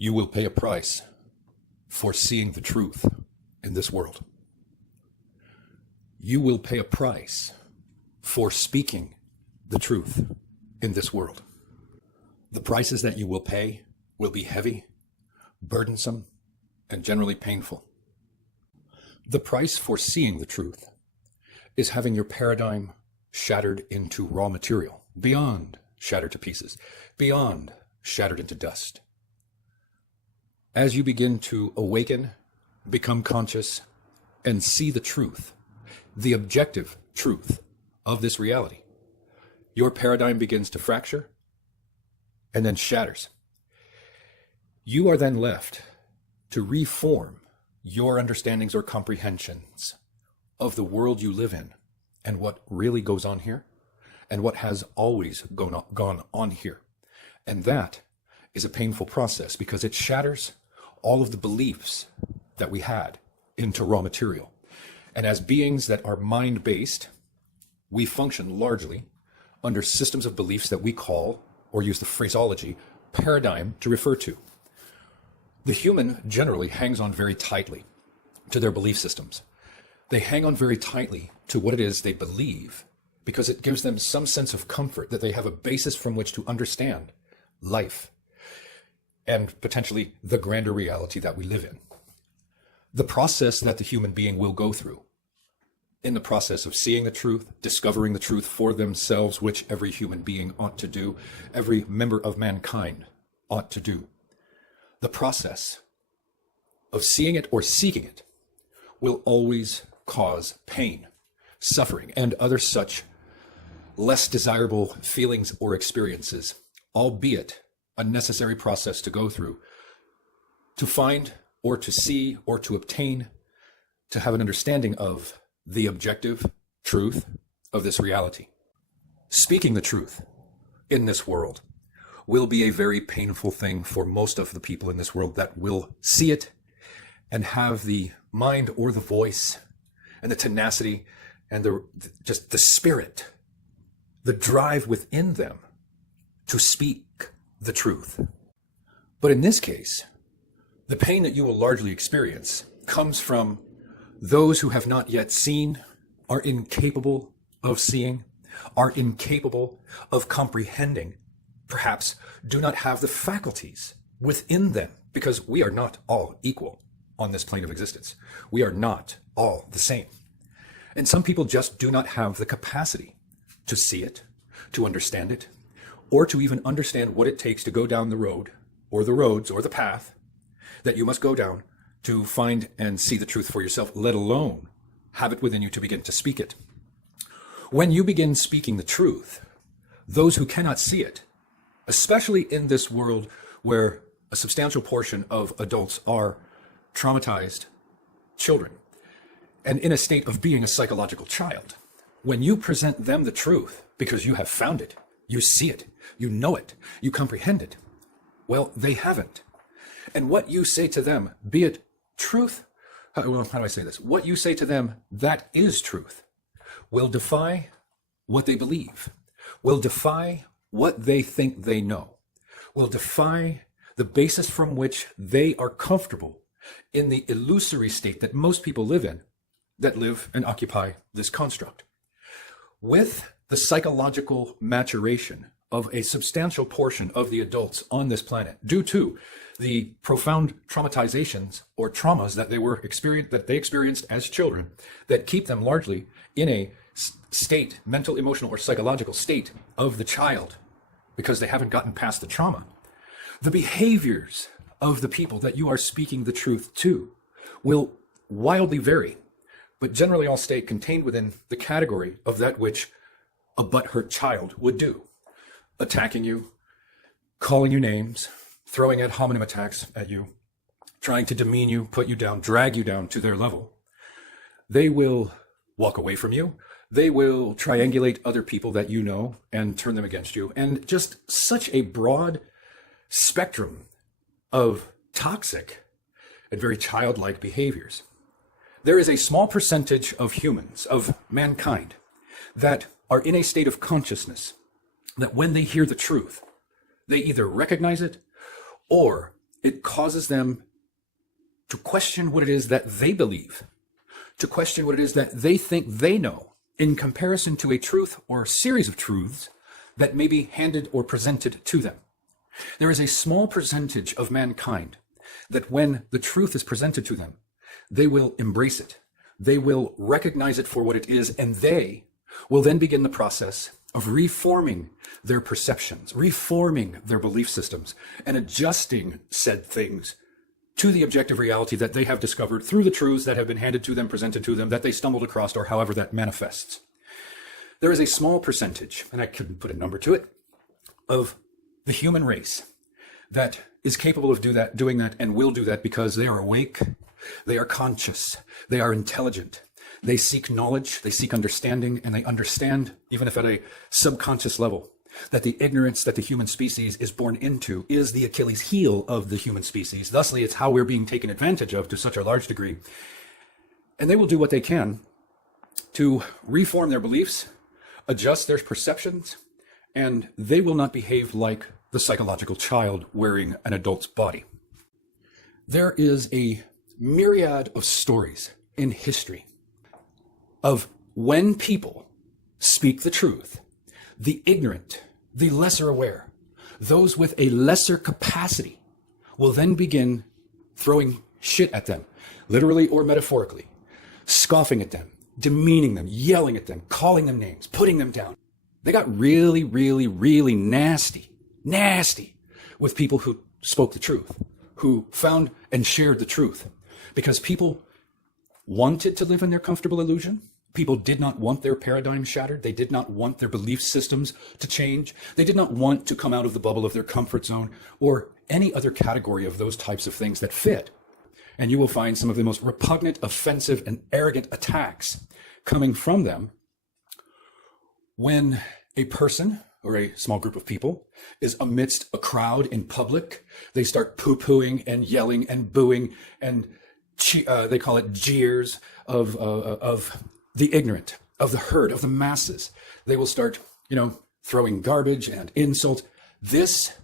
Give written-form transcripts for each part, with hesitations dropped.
You will pay a price for seeing the truth in this world. You will pay a price for speaking the truth in this world. The prices that you will pay will be heavy, burdensome, and generally painful. The price for seeing the truth is having your paradigm shattered into raw material, beyond shattered to pieces, beyond shattered into dust. As you begin to awaken, become conscious, and see the truth, the objective truth of this reality, your paradigm begins to fracture and then shatters. You are then left to reform your understandings or comprehensions of the world you live in and what really goes on here and what has always gone on here. And that is a painful process because it shatters all of the beliefs that we had into raw material. And as beings that are mind-based, we function largely under systems of beliefs that we call, or use the phraseology, paradigm to refer to. The human generally hangs on very tightly to their belief systems. They hang on very tightly to what it is they believe because it gives them some sense of comfort that they have a basis from which to understand life and potentially the grander reality that we live in. The process that the human being will go through in the process of seeing the truth, discovering the truth for themselves, which every human being ought to do, every member of mankind ought to do. The process of seeing it or seeking it will always cause pain, suffering, and other such less desirable feelings or experiences, albeit a necessary process to go through to find or to see or to obtain, to have an understanding of the objective truth of this reality. Speaking the truth in this world will be a very painful thing for most of the people in this world that will see it and have the mind or the voice and the tenacity and just the spirit, the drive within them to speak the truth. But in this case, the pain that you will largely experience comes from those who have not yet seen, are incapable of seeing, are incapable of comprehending, perhaps do not have the faculties within them, because we are not all equal on this plane of existence. We are not all the same. And some people just do not have the capacity to see it, to understand it, or to even understand what it takes to go down the road, or the roads, or the path that you must go down to find and see the truth for yourself, let alone have it within you to begin to speak it. When you begin speaking the truth, those who cannot see it, especially in this world where a substantial portion of adults are traumatized children and in a state of being a psychological child, when you present them the truth because you have found it, you see it, you know it, you comprehend it, well, they haven't. And what you say to them, be it truth, how do I say this? What you say to them that is truth will defy what they believe, will defy what they think they know, will defy the basis from which they are comfortable in the illusory state that most people live in, that live and occupy this construct. With the psychological maturation of a substantial portion of the adults on this planet, due to the profound traumatizations or traumas that they experienced as children, that keep them largely in a state, mental, emotional, or psychological state of the child, because they haven't gotten past the trauma. The behaviors of the people that you are speaking the truth to will wildly vary, but generally all stay contained within the category of that which a butthurt child would do. Attacking you, calling you names, throwing ad hominem attacks at you, trying to demean you, put you down, drag you down to their level. They will walk away from you. They will triangulate other people that you know and turn them against you. And just such a broad spectrum of toxic and very childlike behaviors. There is a small percentage of humans, of mankind, that are in a state of consciousness that when they hear the truth, they either recognize it or it causes them to question what it is that they believe, to question what it is that they think they know in comparison to a truth or a series of truths that may be handed or presented to them. There is a small percentage of mankind that when the truth is presented to them, they will embrace it. They will recognize it for what it is, and they will then begin the process of reforming their perceptions, reforming their belief systems, and adjusting said things to the objective reality that they have discovered through the truths that have been handed to them, presented to them, that they stumbled across, or however that manifests. There is a small percentage, and I couldn't put a number to it, of the human race that is capable of doing that and will do that because they are awake, they are conscious, they are intelligent, they seek knowledge, they seek understanding, and they understand, even if at a subconscious level, that the ignorance that the human species is born into is the Achilles heel of the human species. Thusly, it's how we're being taken advantage of to such a large degree. And they will do what they can to reform their beliefs, adjust their perceptions, and they will not behave like the psychological child wearing an adult's body. There is a myriad of stories in history of when people speak the truth, the ignorant, the lesser aware, those with a lesser capacity will then begin throwing shit at them, literally or metaphorically, scoffing at them, demeaning them, yelling at them, calling them names, putting them down. They got really, really, really nasty with people who spoke the truth, who found and shared the truth, because people wanted to live in their comfortable illusion. People did not want their paradigm shattered. They did not want their belief systems to change. They did not want to come out of the bubble of their comfort zone or any other category of those types of things that fit. And you will find some of the most repugnant, offensive, and arrogant attacks coming from them when a person or a small group of people is amidst a crowd in public. They start poo-pooing and yelling and booing, and they call it jeers of the ignorant, of the herd, of the masses. They will start, throwing garbage and insult. This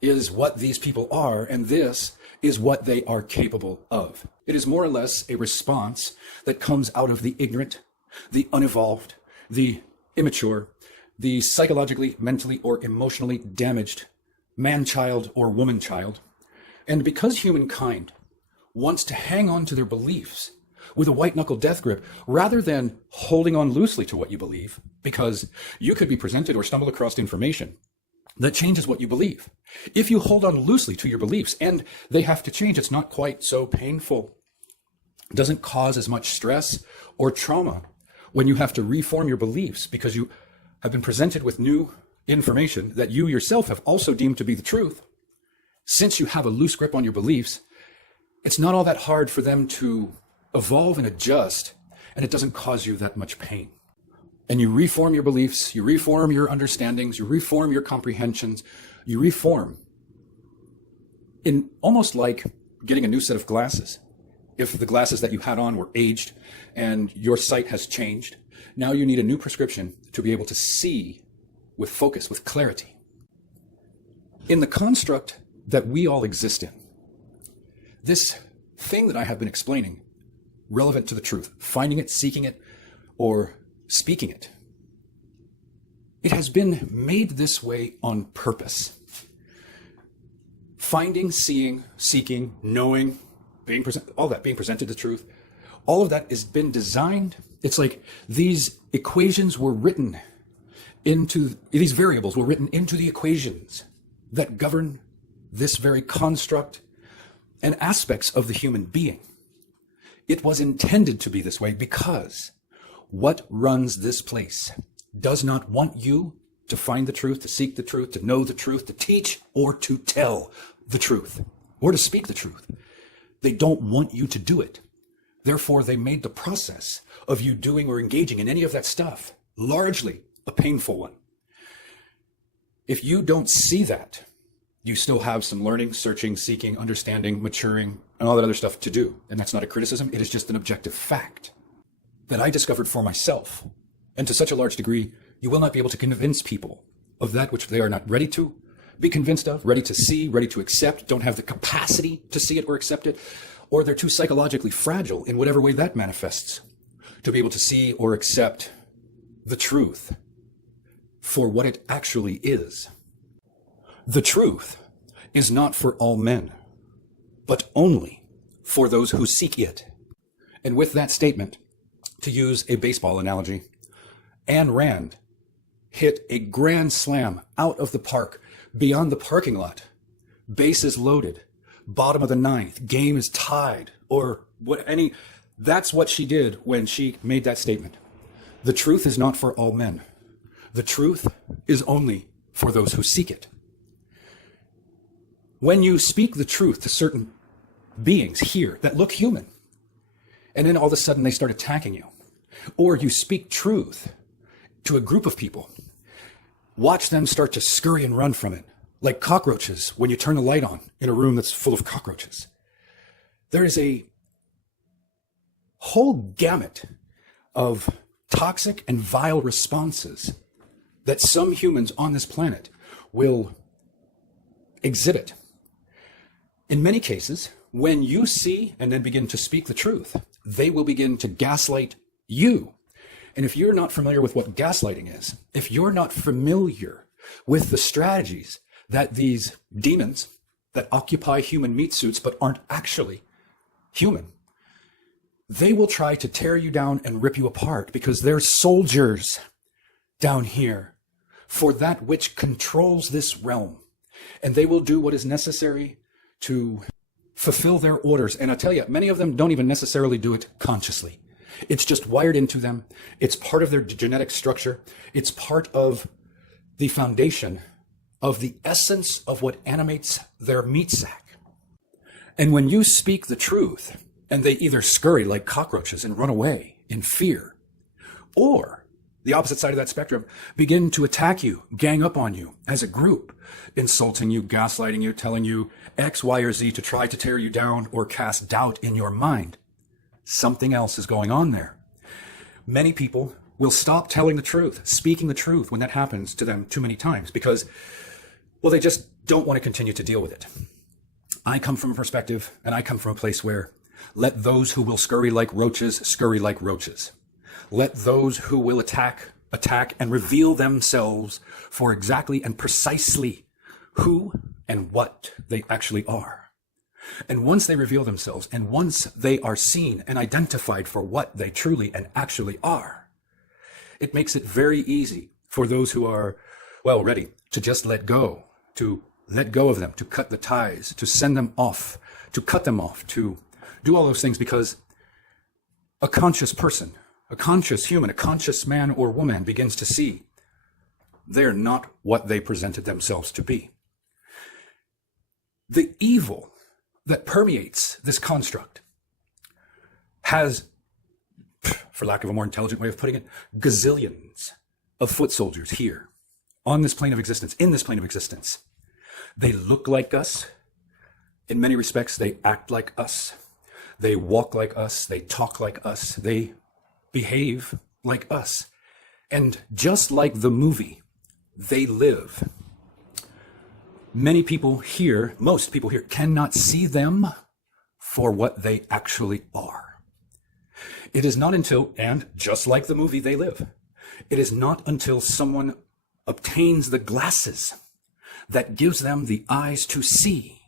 is what these people are, and this is what they are capable of. It is more or less a response that comes out of the ignorant, the unevolved, the immature, the psychologically, mentally, or emotionally damaged man-child or woman-child. And because humankind wants to hang on to their beliefs with a white-knuckle death grip, rather than holding on loosely to what you believe, because you could be presented or stumble across information that changes what you believe. If you hold on loosely to your beliefs and they have to change, it's not quite so painful. It doesn't cause as much stress or trauma when you have to reform your beliefs because you have been presented with new information that you yourself have also deemed to be the truth. Since you have a loose grip on your beliefs, it's not all that hard for them to evolve and adjust, and it doesn't cause you that much pain. And you reform your beliefs, you reform your understandings, you reform your comprehensions, you reform in almost like getting a new set of glasses. If the glasses that you had on were aged and your sight has changed, now you need a new prescription to be able to see with focus, with clarity. In the construct that we all exist in, this thing that I have been explaining, relevant to the truth, finding it, seeking it, or speaking it, it has been made this way on purpose. Finding, seeing, seeking, knowing, being presented the truth, all of that has been designed. It's like these equations were written into, these variables were written into the equations that govern this very construct and aspects of the human being. It was intended to be this way because what runs this place does not want you to find the truth, to seek the truth, to know the truth, to teach or to tell the truth, or to speak the truth. They don't want you to do it. Therefore, they made the process of you doing or engaging in any of that stuff largely a painful one. If you don't see that, you still have some learning, searching, seeking, understanding, maturing, and all that other stuff to do. And that's not a criticism. It is just an objective fact that I discovered for myself. And to such a large degree, you will not be able to convince people of that which they are not ready to, be convinced of, ready to see, ready to accept, don't have the capacity to see it or accept it, or they're too psychologically fragile in whatever way that manifests to be able to see or accept the truth for what it actually is. The truth is not for all men, but only for those who seek it. And with that statement, to use a baseball analogy, Ayn Rand hit a grand slam out of the park, beyond the parking lot. Bases loaded, bottom of the ninth, game is tied, or that's what she did when she made that statement. The truth is not for all men. The truth is only for those who seek it. When you speak the truth to certain beings here that look human, and then all of a sudden they start attacking you, or you speak truth to a group of people, watch them start to scurry and run from it, like cockroaches when you turn the light on in a room that's full of cockroaches. There is a whole gamut of toxic and vile responses that some humans on this planet will exhibit. In many cases, when you see and then begin to speak the truth, they will begin to gaslight you. And if you're not familiar with what gaslighting is, if you're not familiar with the strategies that these demons that occupy human meat suits but aren't actually human, they will try to tear you down and rip you apart because they're soldiers down here for that which controls this realm. And they will do what is necessary to fulfill their orders. And I tell you, many of them don't even necessarily do it consciously. It's just wired into them. It's part of their genetic structure. It's part of the foundation of the essence of what animates their meat sack. And when you speak the truth, and they either scurry like cockroaches and run away in fear, or the opposite side of that spectrum, begin to attack you, gang up on you as a group, insulting you, gaslighting you, telling you X, Y, or Z to try to tear you down or cast doubt in your mind, something else is going on there. Many people will stop telling the truth, speaking the truth when that happens to them too many times because, well, they just don't want to continue to deal with it. I come from a perspective, and I come from a place where let those who will scurry like roaches, Let those who will attack, and reveal themselves for exactly and precisely who and what they actually are. And once they reveal themselves, and once they are seen and identified for what they truly and actually are, it makes it very easy for those who are, well, ready to just let go of them, to cut the ties, to send them off, to cut them off, to do all those things, because a conscious person, a conscious human, a conscious man or woman begins to see they're not what they presented themselves to be. The evil that permeates this construct has, for lack of a more intelligent way of putting it, gazillions of foot soldiers here on this plane of existence, in this plane of existence. They look like us. In many respects, they act like us. They walk like us. They talk like us. They behave like us. And just like the movie, they live. Many people here, most people here, cannot see them for what they actually are. It is not until, and just like the movie, they live. It is not until someone obtains the glasses that gives them the eyes to see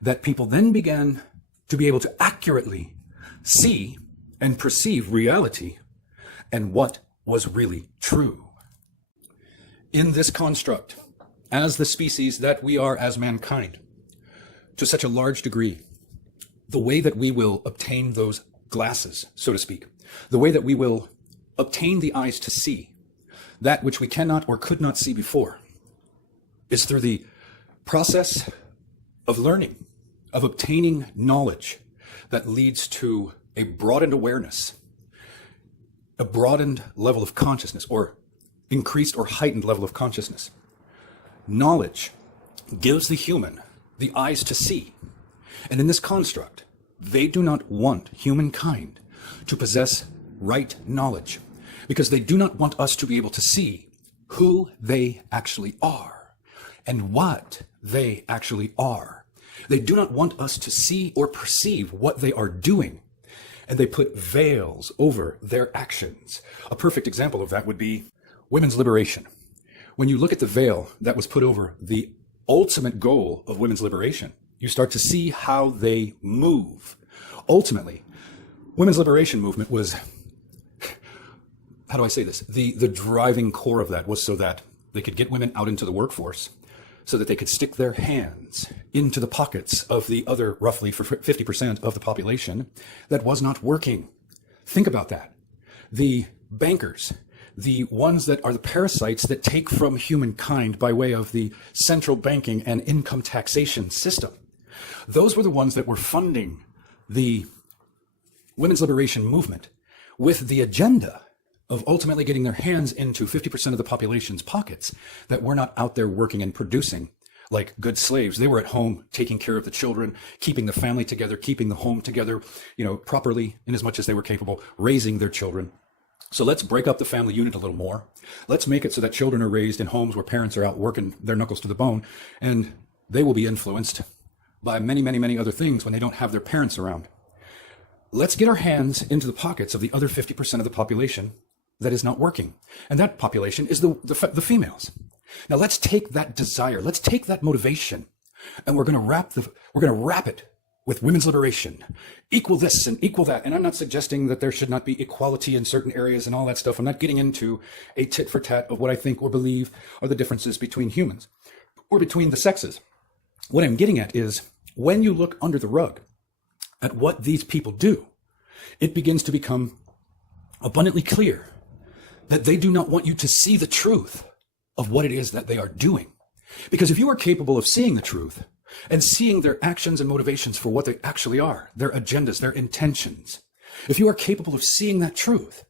that people then begin to be able to accurately see and perceive reality and what was really true. In this construct, as the species that we are as mankind, to such a large degree, the way that we will obtain those glasses, so to speak, the way that we will obtain the eyes to see that which we cannot or could not see before, is through the process of learning, of obtaining knowledge that leads to a broadened awareness, a broadened level of consciousness, or increased or heightened level of consciousness. Knowledge gives the human the eyes to see. And in this construct, they do not want humankind to possess right knowledge, because they do not want us to be able to see who they actually are and what they actually are. They do not want us to see or perceive what they are doing, and they put veils over their actions. A perfect example of that would be women's liberation. When you look at the veil that was put over the ultimate goal of women's liberation, you start to see how they move. Ultimately, women's liberation movement was, how do I say this? The driving core of that was so that they could get women out into the workforce, so that they could stick their hands into the pockets of the other roughly 50% of the population that was not working. Think about that. The bankers, the ones that are the parasites that take from humankind by way of the central banking and income taxation system, those were the ones that were funding the women's liberation movement with the agenda of ultimately getting their hands into 50% of the population's pockets that were not out there working and producing like good slaves. They were at home taking care of the children, keeping the family together, keeping the home together, properly in as much as they were capable, raising their children. So let's break up the family unit a little more. Let's make it so that children are raised in homes where parents are out working their knuckles to the bone, and they will be influenced by many, many, many other things when they don't have their parents around. Let's get our hands into the pockets of the other 50% of the population that is not working. And that population is the females. Now let's take that desire, let's take that motivation, and we're going to wrap it with women's liberation. Equal this and equal that. And I'm not suggesting that there should not be equality in certain areas and all that stuff. I'm not getting into a tit for tat of what I think or believe are the differences between humans or between the sexes. What I'm getting at is when you look under the rug at what these people do, it begins to become abundantly clear that they do not want you to see the truth of what it is that they are doing. Because if you are capable of seeing the truth and seeing their actions and motivations for what they actually are, their agendas, their intentions, if you are capable of seeing that truth,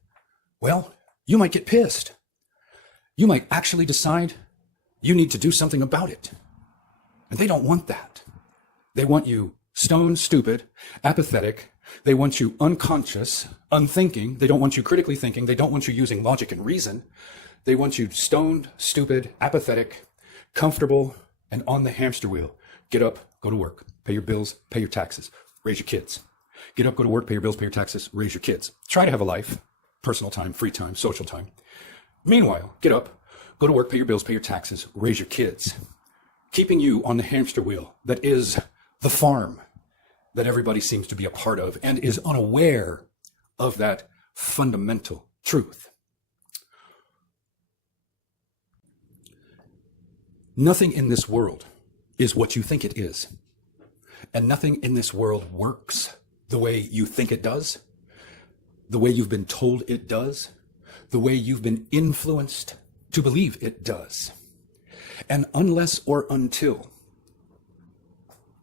well, you might get pissed. You might actually decide you need to do something about it. And they don't want that. They want you stone stupid, apathetic. They want you unconscious, unthinking. They don't want you critically thinking. They don't want you using logic and reason. They want you stoned, stupid, apathetic, comfortable, and on the hamster wheel. Get up, go to work, pay your bills, pay your taxes, raise your kids. Get up, go to work, pay your bills, pay your taxes, raise your kids. Try to have a life, personal time, free time, social time. Meanwhile, get up, go to work, pay your bills, pay your taxes, raise your kids. Keeping you on the hamster wheel that is the farm that everybody seems to be a part of and is unaware of that fundamental truth. Nothing in this world is what you think it is. And nothing in this world works the way you think it does, the way you've been told it does, the way you've been influenced to believe it does. And unless or until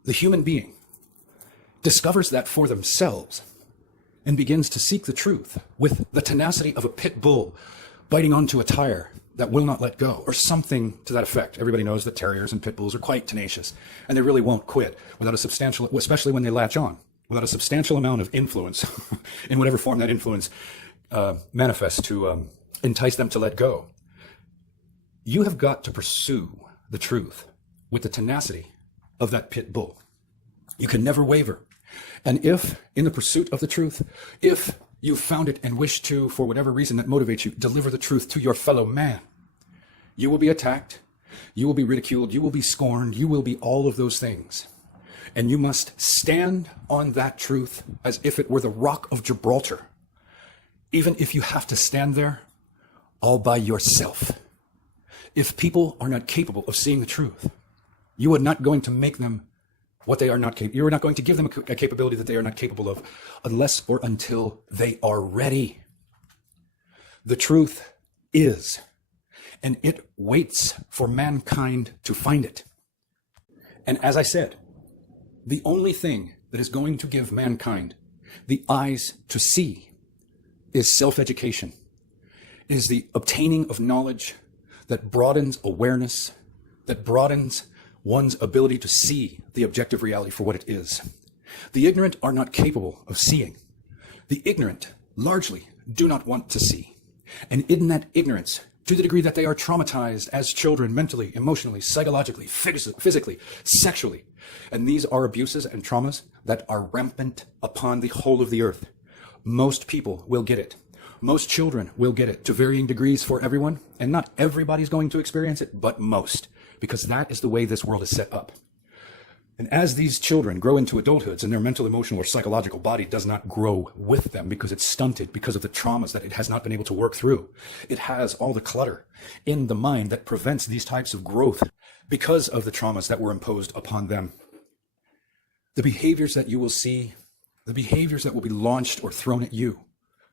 the human being discovers that for themselves and begins to seek the truth with the tenacity of a pit bull biting onto a tire that will not let go, or something to that effect. Everybody knows that terriers and pit bulls are quite tenacious, and they really won't quit without a substantial, especially when they latch on, without a substantial amount of influence, in whatever form that influence manifests to entice them to let go. You have got to pursue the truth with the tenacity of that pit bull. You can never waver. And if, in the pursuit of the truth, if you found it and wish to, for whatever reason that motivates you, deliver the truth to your fellow man, you will be attacked, you will be ridiculed, you will be scorned, you will be all of those things. And you must stand on that truth as if it were the rock of Gibraltar, even if you have to stand there all by yourself. If people are not capable of seeing the truth, you are not going to make them what they are not capable. You are not going to give them a capability that they are not capable of unless or until they are ready. The truth is, and it waits for mankind to find it. And as I said, the only thing that is going to give mankind the eyes to see is self-education. It is the obtaining of knowledge that broadens awareness, that broadens one's ability to see the objective reality for what it is. The ignorant are not capable of seeing. The ignorant largely do not want to see. And in that ignorance, to the degree that they are traumatized as children, mentally, emotionally, psychologically, physically, sexually. And these are abuses and traumas that are rampant upon the whole of the earth. Most people will get it. Most children will get it to varying degrees for everyone. And not everybody's going to experience it, but most, because that is the way this world is set up. And as these children grow into adulthoods and their mental, emotional, or psychological body does not grow with them because it's stunted because of the traumas that it has not been able to work through, it has all the clutter in the mind that prevents these types of growth because of the traumas that were imposed upon them. The behaviors that you will see, the behaviors that will be launched or thrown at you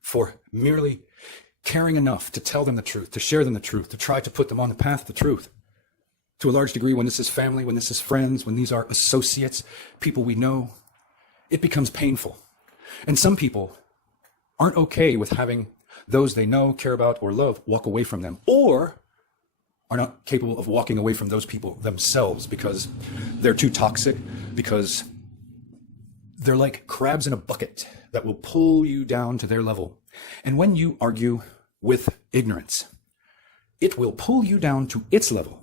for merely caring enough to tell them the truth, to share them the truth, to try to put them on the path to truth. To a large degree, when this is family, when this is friends, when these are associates, people we know, it becomes painful. And some people aren't okay with having those they know, care about, or love walk away from them, or are not capable of walking away from those people themselves because they're too toxic, because they're like crabs in a bucket that will pull you down to their level. And when you argue with ignorance, it will pull you down to its level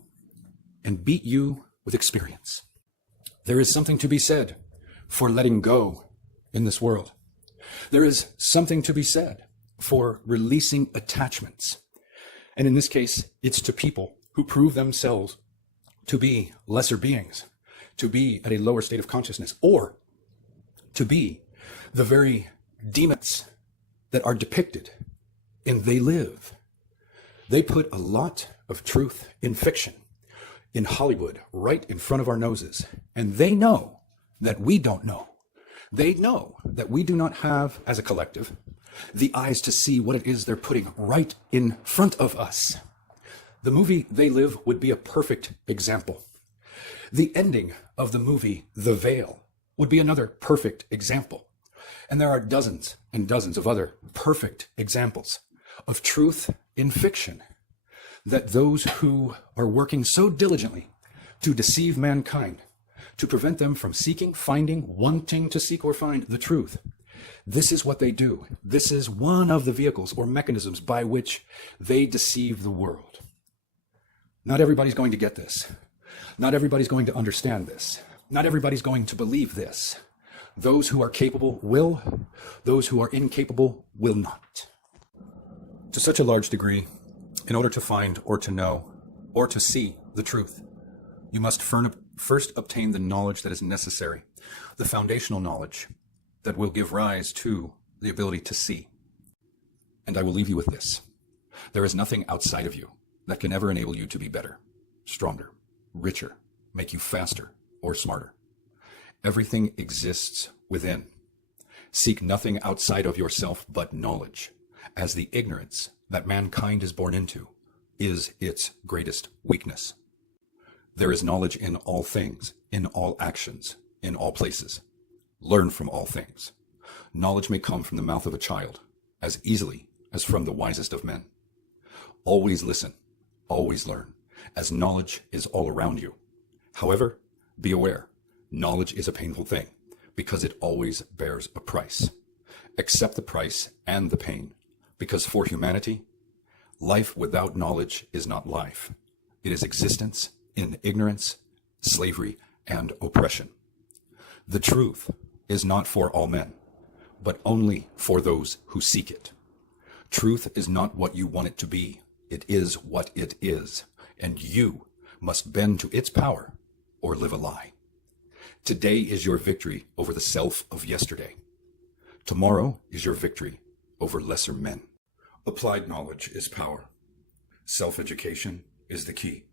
and beat you with experience. There is something to be said for letting go in this world. There is something to be said for releasing attachments. And in this case, it's to people who prove themselves to be lesser beings, to be at a lower state of consciousness, or to be the very demons that are depicted in They Live. They put a lot of truth in fiction, in Hollywood, right in front of our noses. And they know that we don't know. They know that we do not have, as a collective, the eyes to see what it is they're putting right in front of us. The movie They Live would be a perfect example. The ending of the movie The Veil would be another perfect example. And there are dozens and dozens of other perfect examples of truth in fiction that those who are working so diligently to deceive mankind, to prevent them from seeking, finding, wanting to seek or find the truth, this is what they do. This is one of the vehicles or mechanisms by which they deceive the world. Not everybody's going to get this. Not everybody's going to understand this. Not everybody's going to believe this. Those who are capable will. Those who are incapable will not. To such a large degree, in order to find or to know or to see the truth, you must first obtain the knowledge that is necessary, the foundational knowledge that will give rise to the ability to see. And I will leave you with this. There is nothing outside of you that can ever enable you to be better, stronger, richer, make you faster or smarter. Everything exists within. Seek nothing outside of yourself but knowledge, as the ignorance that mankind is born into is its greatest weakness. There is knowledge in all things, in all actions, in all places. Learn from all things. Knowledge may come from the mouth of a child as easily as from the wisest of men. Always listen, always learn, as knowledge is all around you. However, be aware, knowledge is a painful thing because it always bears a price. Accept the price and the pain, because for humanity, life without knowledge is not life. It is existence in ignorance, slavery, and oppression. The truth is not for all men, but only for those who seek it. Truth is not what you want it to be. It is what it is, and you must bend to its power or live a lie. Today is your victory over the self of yesterday. Tomorrow is your victory over lesser men. Applied knowledge is power. Self-education is the key.